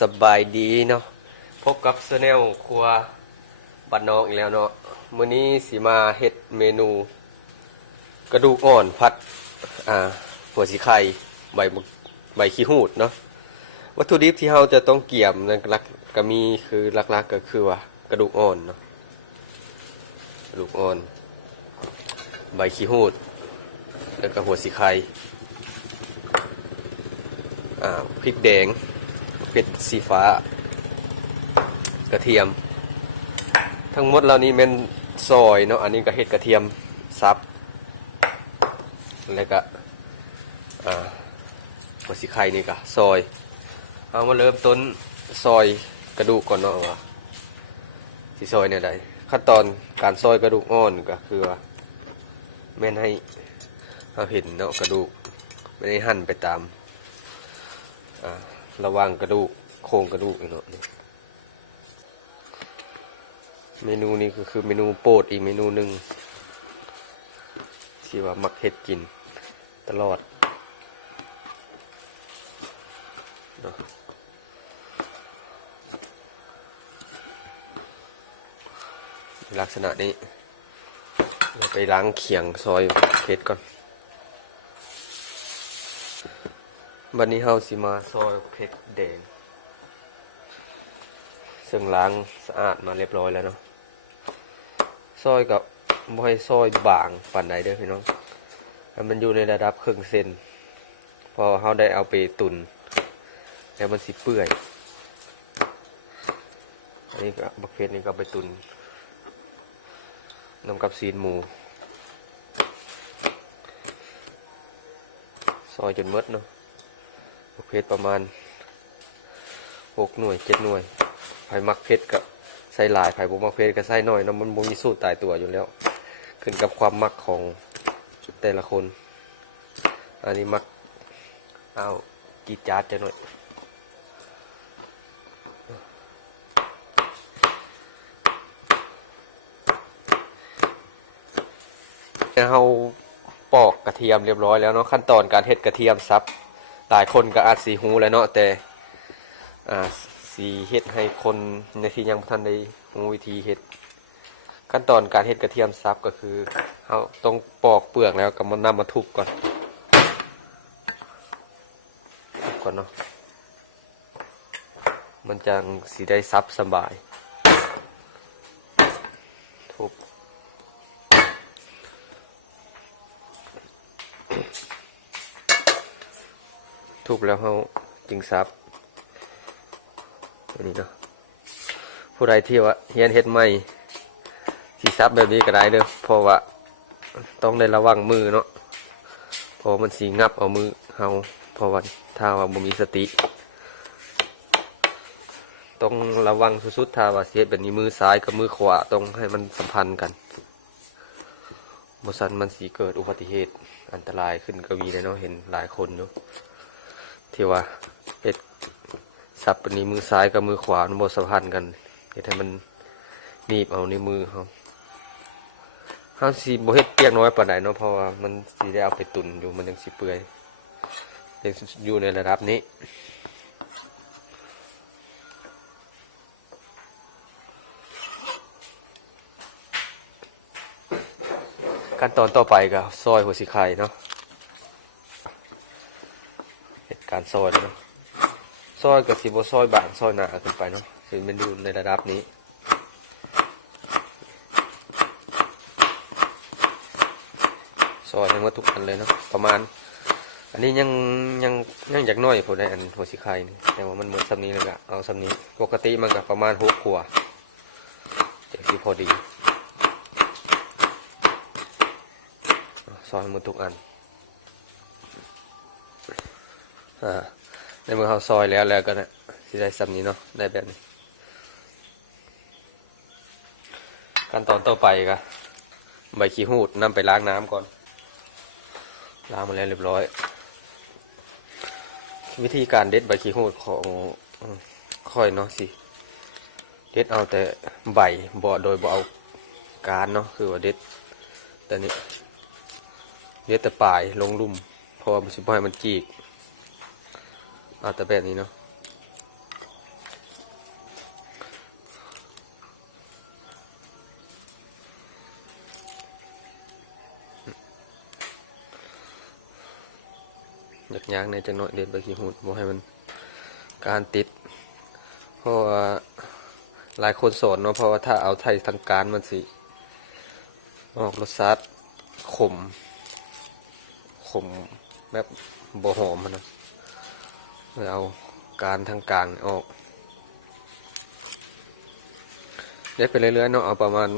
สบายดีเนาะพบกับชาแนลครัวบ้านนอกอีกแล้วเนาะมื้อนี้สิมาเฮ็ดเมนูกระดูกอ่อนผัดหัวสีไข่ใบมะใบขี้หูดเนาะวัตถุดิบที่เราจะต้องเกี่ยมนั่นก็มีคือหลักๆก็คือว่ากระดูกอ่อนเนาะกระดูกอ่อนใบขี้หูดแล้วก็หัวสีไข่พริกแดงเผ็ดสีฟ้ากระเทียมทั้งหมดเหล่านี้เป็นซอยเนาะอันนี้ก็เห็ดกระเทียมซับแล้วก็หัวสีไข่นี่ก็ซอยเอามาเริ่มต้นซอยกระดูกก่อนเนาะว่าสิซอยเนี่ยใดขั้นตอนการซอยกระดูกอ่อนก็คือว่าแม่นให้เราเห็นเนาะกระดูกไม่ได้หั่นไปตามระวังกระดูกโครงกระดูกเนาะเมนูนี้ก็คือเมนูโปรดอีกเมนูหนึ่งที่ว่ามักเฮ็ดกินตลอดลักษณะนี้เราไปล้างเขียงซอยเผ็ดก่อนวันนี้เฮาสิมาซอยเผ็ดแดงซึ่งล้างสะอาดมาเรียบร้อยแล้วเนาะซอยกับบ่ให้ซอยบางปานใดเด้อพี่น้องมันอยู่ในระดับครึ่งเซนพอเฮาได้เอาไปตุ๋นแล้วมันสิเปื่อยอันนี้ก็บักเผ็ดนี่ก็ไปตุ๋นนำกับซีนหมูซอยจนหมดเนาะบักเผ็ดประมาณ6 หน่วย 7 หน่วยไผ่มักเผ็ดก็ใส่หลายไผ่บ่มักเผ็ดก็ใส่น้อยเนาะมันบ่มีสูตรตายตัวอยู่แล้วขึ้นกับความมักของแต่ละคนอันนี้มักเอากีดจาดจะหน่อยเราปอกกระเทียมเรียบร้อยแล้วเนาะขั้นตอนการเฮ็ดกระเทียมซับหลายคนก็อาจสิฮู้แล้วเนาะแต่สีเฮ็ดให้คนในที่ยังบ่ทันได้รู้วิธีเฮ็ดขั้นตอนการเฮ็ดกระเทียมซับก็คือเฮาต้องปอกเปลือกแล้วก็นำมาทุบก่อนเนาะมันจังสิได้ซับสบายทุบแล้วเขาจึงซับอันนี้เนาะผู้ใดที่ว่าเฮียนเฮ็ดใหม่สิซับแบบนี้ก็ได้เด้อเพราะว่าต้องได้ระวังมือเนาะเพราะมันสิงับเอามือเฮาเพราะว่าถ้าว่าบ่มีสติต้องระวังสุดๆถ้าว่าเฮ็ดแบบนี้มือซ้ายกับมือขวาต้องให้มันสัมพันธ์กันบ่ซั่นมันสิเกิดอุบัติเหตุอันตรายขึ้นก็มีเนาะเห็นหลายคนอยู่ที่ว่าเฮ็ดซับอันนี้มือซ้ายกับมือขวามันบ่สัมพันธ์กันเฮ็ดให้มันหนีบเอาในมือเฮาสิบ่เฮ็ดเปียกน้อยปานใดเนาะเพราะว่ามันสิได้เอาไปตุ๋นอยู่มันยังสิเปื่อยยังอยู่ในระดับนี้ขั้นตอนต่อไปก็ซอยหัวสีไข่เนาะเหตุการซอยเนาะซอยกับสิบซอยบางซอยหนาขึ้นไปเนาะคือมันอยู่ในระดับนี้ซอยทั้งหมดทุกอันเลยเนาะประมาณอันนี้ยังอยากน้อยพอได้อันหัวสีไข่นี่แต่ว่ามันหมดซ้ำนี้แล้วก็เอาซ้ำนี้ปกติมันก็ประมาณ6 ขวดจะที่พอดีซอยหมดทุกอันในเมื่อเราซอยแล้วก็นะที่ได้ซ้ำนี้เนาะได้แบบนี้ขั้นตอนต่อไปก็ใบขี้หูดนำไปล้างน้ำก่อนล้างมาแล้วเรียบร้อยวิธีการเด็ดใบขี้หูดของค่อยเนาะสิเด็ดเอาแต่ใบบ่โดยบ่เอาการเนาะคือว่าเด็ดแต่นี่เด็ดแต่ปลายลงลุ่มเพราะว่ามันสิบ่ให้มันจีกเอาแต่แบบนี้เนาะ อยากยากในจังหน่อยเด็ดใบขี้หูดบ่ให้มันการติดเพราะว่าหลายคนสอนเนาะเพราะว่าถ้าเอาไทยทางการมันสิออกรสชาติขมแบบบ่หอมมันนะเอาการทางกลางออกเด็ดไปเรื่อยๆเนาะเอาประมาณ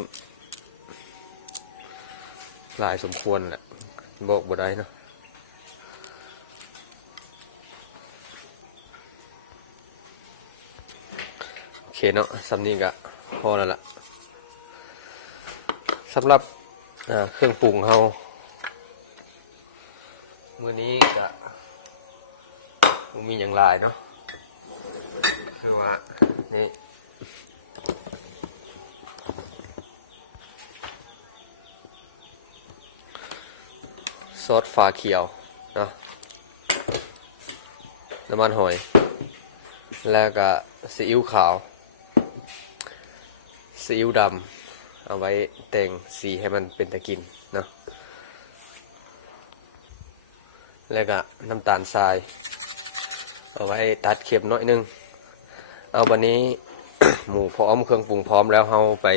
หลายสมควรแหละบอกบ่ได้เนาะโอเคเนาะสำนี้ก็พอแล้วล่ะสำหรับเครื่องปรุงเฮามื้อนี้ก็มีอย่างหลายเนาะคือว่านี่ซอสฟ้าเขียวเนาะน้ำมันหอยแล้วก็ซีอิ๊วขาวซีอิ๊วดำเอาไว้แต่งสีให้มันเป็นตะกินเนาะแล้วก็น้ำตาลทรายเอาไว้ตัดเค็มน้อยนึงเอาวันนี้ หมูพร้อมเครื่องปรุงพร้อมแล้วเราไป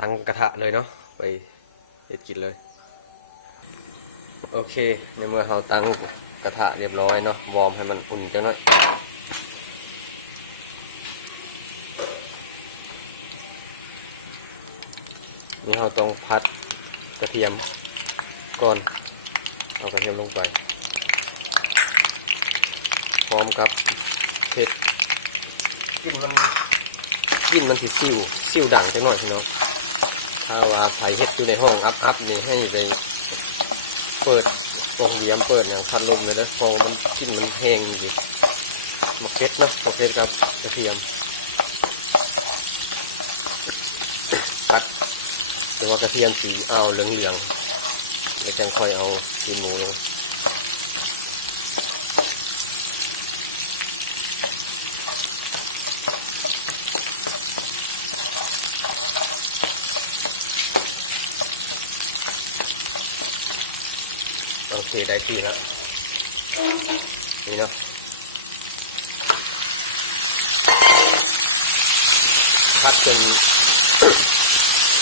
ตั้งกระทะเลยเนาะไปเฮ็ดกินเลยโอเคในเมื่อเราตั้งกระทะเรียบร้อยเนาะวอร์มให้มันอุ่นจังน้อยนี่เราต้องพัดกระเทียมก่อนเอากระเทียมลงไปพร้อมกับเผ็ดกินมันสิซิ่วดังจังหน่อยพี่น้องถ้าว่าไผเฮ็ดอยู่ในห้องอัพนี่ให้ไปเปิดโรงเรียมเปิดอย่างพัดลมเลยนะพอมันกินมันแห้งอยู่มะเขือเนาะมะเขือกับกระเทียมผัดแต่ว่ากระเทียมสีเอาเหลืองๆแล้วจังค่อยเอาตีนหมูลงโอเคได้ที่แล้วนี่เนาะพัดจน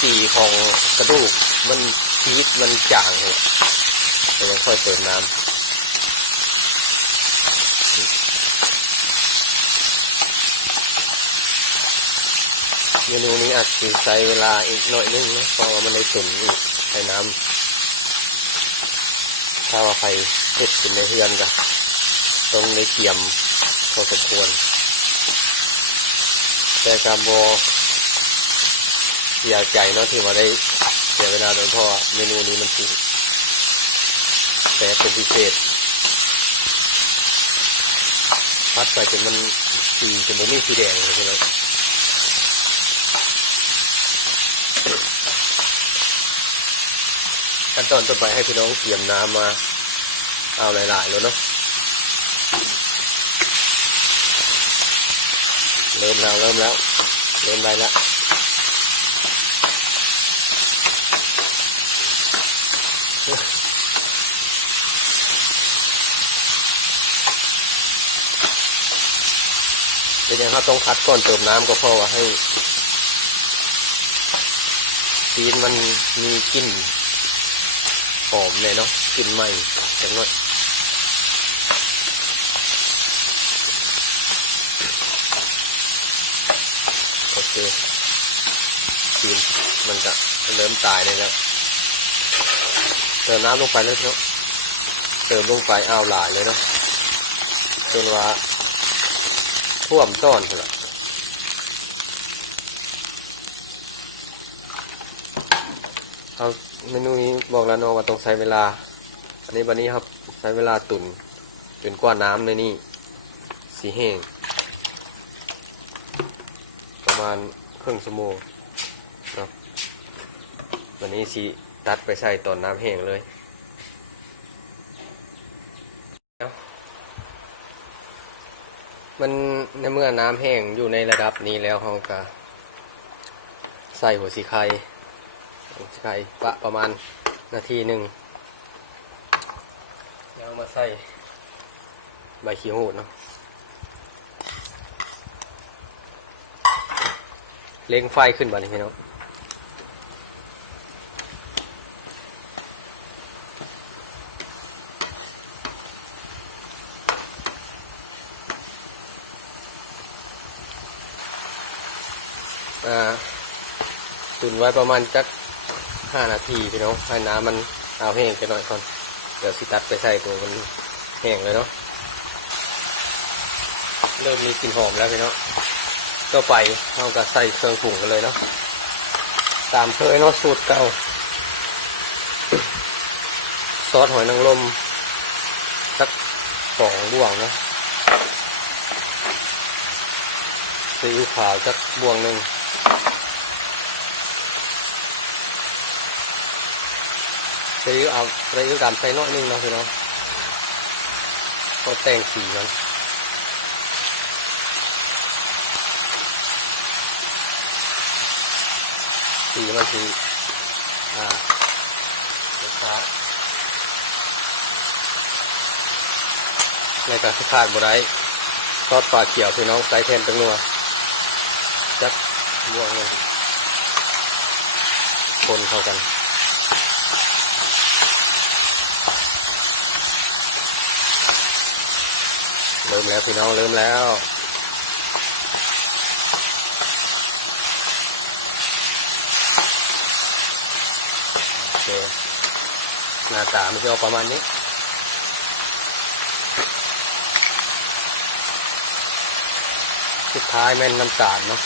สีของกระดูกมันชีวิตมันจางเลยเดี๋ยวค่อยเติมน้ำเมนูนี้อาจจะใช้เวลาอีกหน่อยนึงนะเพราะว่ามันได้ตุ๋นอีกใส่น้ำถ้าว่าใครเด็ดกินในเฮือนก็ต้องในเกียมพอสมควรแต่การโบเสียใจเนาะที่ว่าได้เสียเวลาโดยเพราะเมนูนี้มันคือแต่เป็นพิเศษพัดไปจนมันสีจนมันไม่สีแดงเลยทีเดียวขั้นตอนต่อไปให้พี่น้องเตรียมน้ำมาเอาหลายๆแล้วเนาะเริ่มได้แล้วเป็นยังครับต้องคัดก่อนเติมน้ำก็เพราะว่าให้ตีนมันมีกลิ่นหอมเลยเนาะกลิ่นใหม่จังหน่อยโอเคตีนมันจะเริ่มตายเลยแล้วเติมน้ำลงไปเลยเนาะเติมลงไปเอาหลายเลยเนาะจนว่าท่วมต้นเลยเอาเมนูนี้บอกแล้วเนาะว่าต้องใช้เวลาอันนี้วันนี้ครับใช้เวลาตุ๋นจนกว่าน้ำในนี่สีแห้งประมาณครึ่งชั่วโมงเนาะวันนี้สีตัดไปใส่ตอนน้ำแห้งเลยมันในเมื่อน้ำแห้งอยู่ในระดับนี้แล้วเราก็ใส่หัวสีไข่ประมาณนาทีหนึ่งแล้ว ใส่ใบขี้หูดเนาะเล็งไฟขึ้นบ่นี่พี่น้องตุนไว้ประมาณจัก5 นาทีพี่น้องให้น้ำมันเอาแห้งไปหน่อยก่อนเดี๋ยวสิตัดไปใส่ตัวมันแห้งเลยเนาะเริ่มมีกลิ่นหอมแล้วพี่น้องก็ไปเราก็ใส่เครื่องปรุงกันเลยเนาะตามเคยเนาะสูตรเก่าซอสหอยนางรมสัก2 บ่วงเนาะซีอิ๊วขาวสักบ่วงหนึ่งซีอิ๊วเอาซีอิ๊วดำใส่น้อยนึงเนาะพี่น้องก็แต่งสีมันสีมันสีในการขาดบ่ได้ซอสปลาเขียวพี่น้องใส่แทนตังนัวจักบ่วงเลยคนเข้ากันเริ่มแล้วพี่น้องเริ่มแล้วโอเคหน้าตามันจะออกประมาณนี้สุดท้ายแม่นน้ำตาลเนาะ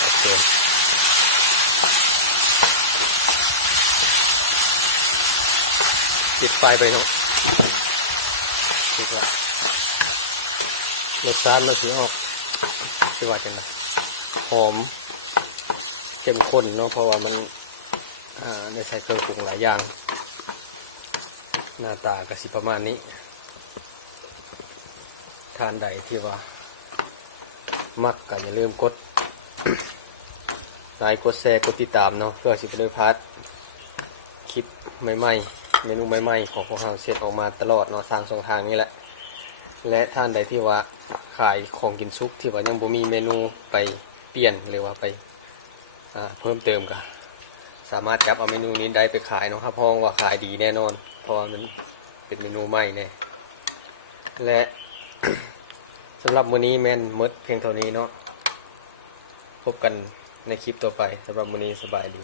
โอเคปิดไฟไปเนาะปิดละรสชาติมันสีออกคือว่าจังไงหอมเข้มข้นเนาะเพราะว่ามันได้ใช้เครื่องปรุงหลายอย่างหน้าตาก็สิประมาณนี้ทานใดที่ว่ามักก็อย่าลืมกดไลค์กดแชร์กดติดตามเนาะเพื่อสิไปเลยพาร์ทคลิปใหม่ๆเมนูใหม่ๆของพวกเราเสร็จออกมาตลอดเนาะทางช่องทางนี้แหละและท่านใดที่ว่าขายของกินซุกที่ว่ายังบ่มีเมนูไปเปลี่ยนหรือว่าไปเพิ่มเติมก็สามารถจับเอาเมนูนี้ได้ไปขายเนาะครับพ้องว่าขายดีแน่นอนเพราะมันเป็นเมนูใหม่เนี่ยและ สำหรับมื้อนี้แม่นหมดเพียงเท่านี้เนาะพบกันในคลิปต่อไปสำหรับมื้อนี้สบายดี